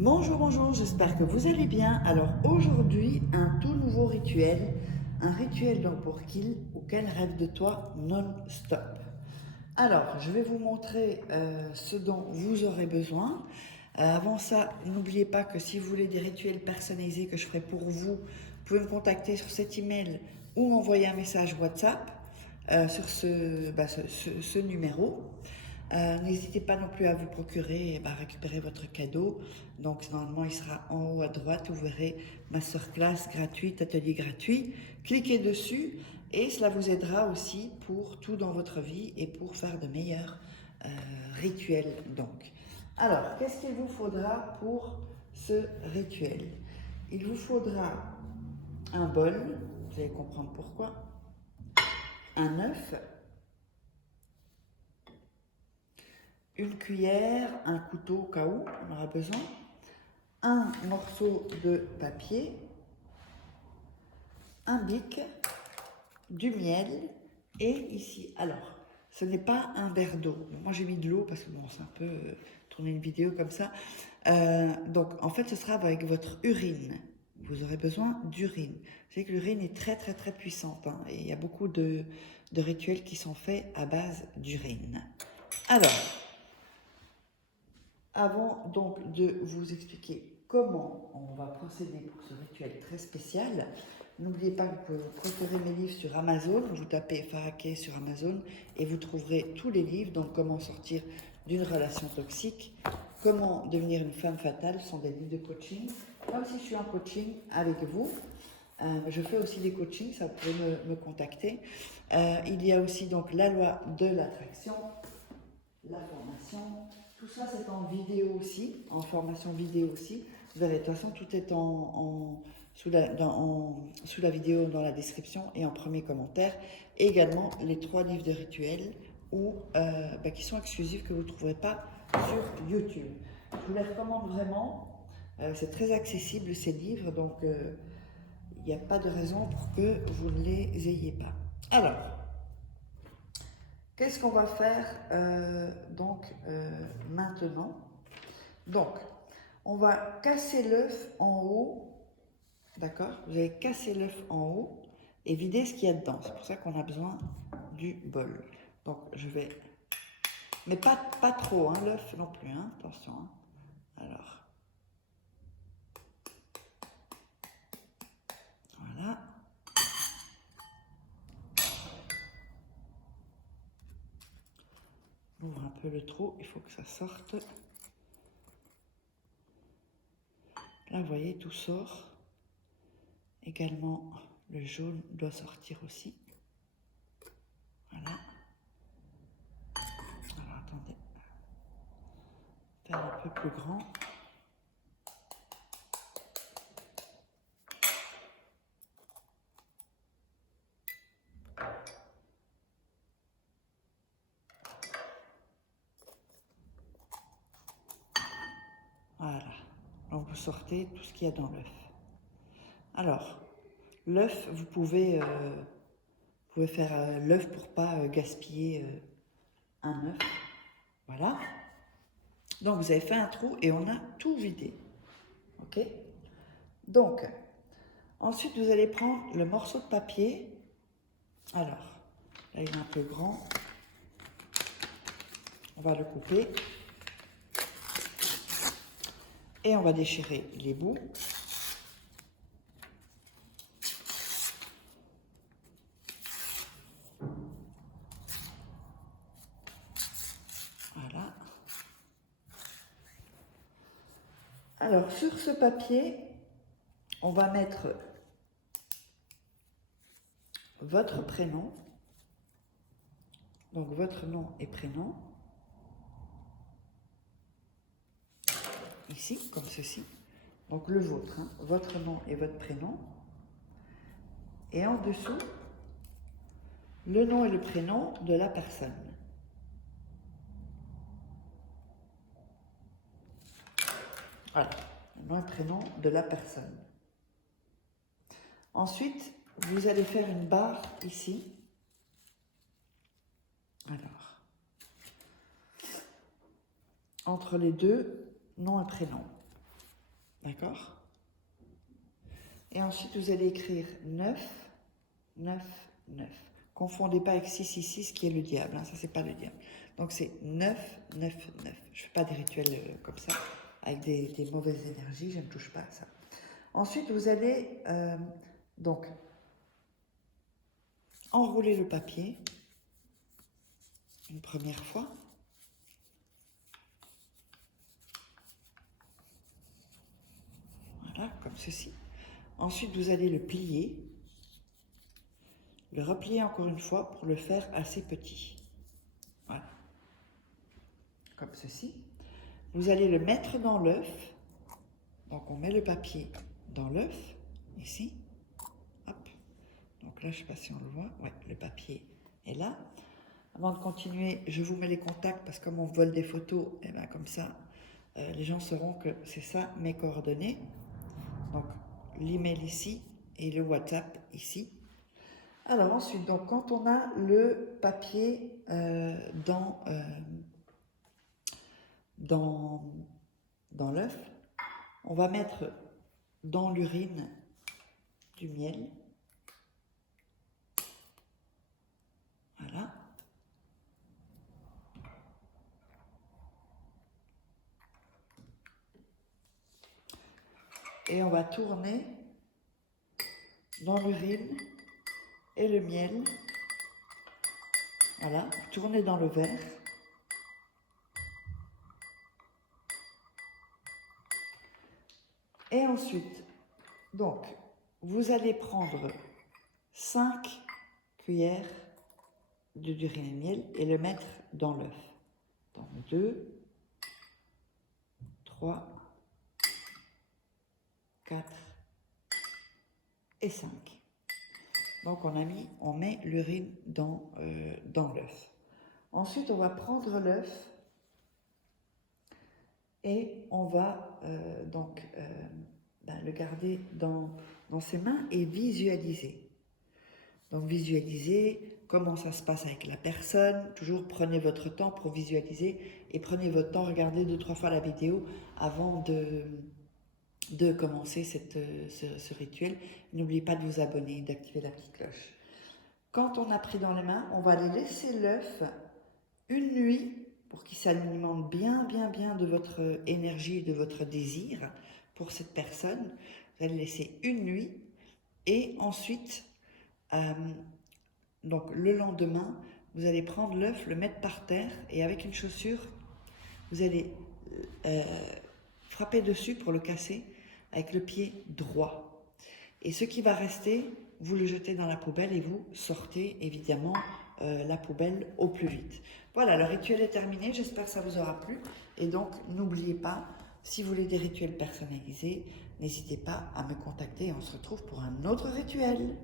Bonjour, bonjour, j'espère que vous allez bien. Alors aujourd'hui, un tout nouveau rituel, un rituel donc pour qu'il ou qu'elle rêve de toi non-stop. Alors, je vais vous montrer ce dont vous aurez besoin. Avant ça, n'oubliez pas que si vous voulez des rituels personnalisés que je ferai pour vous, vous pouvez me contacter sur cet email ou m'envoyer un message WhatsApp sur ce numéro. N'hésitez pas non plus à vous procurer et à récupérer votre cadeau. Donc normalement il sera en haut à droite, vous verrez masterclass gratuite, atelier gratuit. Cliquez dessus et cela vous aidera aussi pour tout dans votre vie et pour faire de meilleurs rituels donc. Alors, qu'est-ce qu'il vous faudra pour ce rituel? Il vous faudra un bol, vous allez comprendre pourquoi, un œuf, une cuillère, un couteau au cas où on aura besoin, un morceau de papier, un bic, du miel et ici, alors, ce n'est pas un verre d'eau. Moi j'ai mis de l'eau parce que bon, c'est un peu tourner une vidéo comme ça. Donc en fait, ce sera avec votre urine. Vous aurez besoin d'urine. Vous savez que l'urine est très très très puissante hein, et il y a beaucoup de rituels qui sont faits à base d'urine. Alors, avant donc de vous expliquer comment on va procéder pour ce rituel très spécial, n'oubliez pas que vous pouvez procurer mes livres sur Amazon. Vous tapez Faraké sur Amazon et vous trouverez tous les livres. Donc, comment sortir d'une relation toxique, comment devenir une femme fatale, ce sont des livres de coaching. Comme si je suis en coaching avec vous, je fais aussi des coachings, ça vous pouvez me contacter. Il y a aussi donc la loi de l'attraction, la formation. Tout ça, c'est en vidéo aussi, en formation vidéo aussi. Vous verrez, de toute façon, tout est sous la vidéo dans la description et en premier commentaire. Et également les 3 livres de rituels qui sont exclusifs, que vous ne trouverez pas sur YouTube. Je vous les recommande vraiment. C'est très accessible ces livres, donc il n'y a pas de raison pour que vous ne les ayez pas. Alors, qu'est-ce qu'on va faire maintenant? Donc, on va casser l'œuf en haut, d'accord? Vous allez casser l'œuf en haut et vider ce qu'il y a dedans. C'est pour ça qu'on a besoin du bol. Donc, je vais... Mais pas trop, hein, l'œuf non plus, hein, attention. Hein. Alors, voilà. On ouvre un peu le trou, il faut que ça sorte. Là, vous voyez, tout sort. Également, le jaune doit sortir aussi. Voilà. Alors, attendez. Faire un peu plus grand. Voilà. Donc, vous sortez tout ce qu'il y a dans l'œuf. Alors, l'œuf, vous pouvez faire l'œuf pour pas gaspiller un œuf. Voilà. Donc, vous avez fait un trou et on a tout vidé. OK? Donc, ensuite, vous allez prendre le morceau de papier. Alors, là, il est un peu grand. On va le couper. Et on va déchirer les bouts. Voilà. Alors, sur ce papier, on va mettre votre prénom, donc votre nom et prénom, ici, comme ceci, donc le vôtre, hein, votre nom et votre prénom, et en dessous, le nom et le prénom de la personne. Voilà, le nom et le prénom de la personne. Ensuite, vous allez faire une barre ici. Alors, entre les deux, nom et prénom. D'accord? Et ensuite, vous allez écrire 9, 9, 9. Confondez pas avec 666 qui est le diable, hein, ça c'est pas le diable. Donc c'est 9, 9, 9. Je fais pas des rituels comme ça, avec des mauvaises énergies, je ne touche pas à ça. Ensuite, vous allez donc enrouler le papier une première fois. Voilà, comme ceci. Ensuite, vous allez le plier, le replier encore une fois pour le faire assez petit. Voilà, comme ceci. Vous allez le mettre dans l'œuf. Donc, on met le papier dans l'œuf, ici. Hop. Donc là, je ne sais pas si on le voit. Ouais, le papier est là. Avant de continuer, je vous mets les contacts parce que comme on vole des photos, et bien comme ça, les gens sauront que c'est ça mes coordonnées. Donc, l'email ici et le WhatsApp ici. Alors ensuite, donc, quand on a le papier dans l'œuf, on va mettre dans l'urine du miel. Voilà. Et on va tourner dans l'urine et le miel. Voilà, tourner dans le verre. Et ensuite, donc, vous allez prendre 5 cuillères d'urine et miel et le mettre dans l'œuf. Donc 2, 3, 4 et 5. Donc on met l'urine dans l'œuf. Ensuite, on va prendre l'œuf et on va le garder dans ses mains et visualiser. Donc visualiser comment ça se passe avec la personne. Toujours prenez votre temps pour visualiser et prenez votre temps, regardez 2-3 fois la vidéo avant de commencer ce rituel. N'oubliez pas de vous abonner, d'activer la petite cloche. Quand on a pris dans les mains, on va aller laisser l'œuf une nuit pour qu'il s'alimente bien de votre énergie et de votre désir pour cette personne. Vous allez laisser une nuit et ensuite, donc le lendemain, vous allez prendre l'œuf, le mettre par terre et avec une chaussure, vous allez frapper dessus pour le casser avec le pied droit. Et ce qui va rester, vous le jetez dans la poubelle et vous sortez évidemment la poubelle au plus vite. Voilà, le rituel est terminé, j'espère que ça vous aura plu. Et donc, n'oubliez pas, si vous voulez des rituels personnalisés, n'hésitez pas à me contacter et on se retrouve pour un autre rituel.